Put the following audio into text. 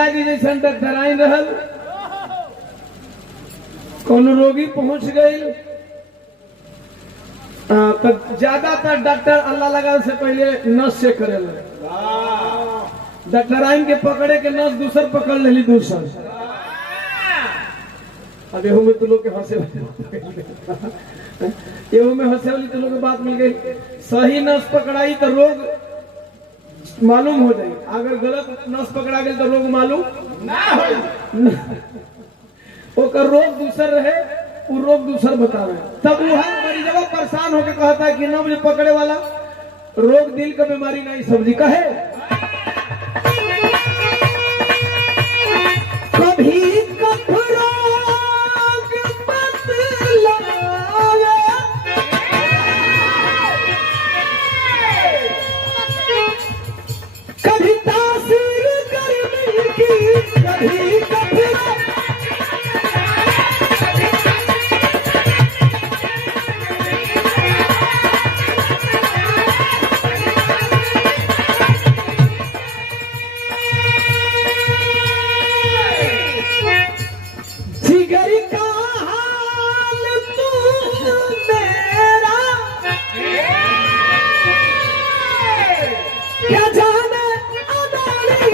जिया जी जैसा डॉक्टराइन रहल, कौन रोगी पहुंच गई तो ज्यादातर डॉक्टर अल्लाह लगा से पहले नस से करे। डॉक्टराइन के पकड़े के नस दूसर पकड़ लेली दूसर। अब एहू में तो लोग के हंसे एहू में हंसे वाली तो लोग के बात मिल गई। सही नस पकड़ाई तो रोग मालूम हो जाए, अगर गलत नस पकड़ा गई तो रोग मालूम ना हो। ओकर रोग दूसर रहे, वो रोग दूसर बतावे। तब वह मरीजवा परेशान होकर कहता है कि न मुझे पकड़े वाला रोग दिल का बीमारी नहीं सब्जी का है। कभी कभी तासीर गर्मी की, कभी जिगर का हाल तू मेरा क्या जाने अदारी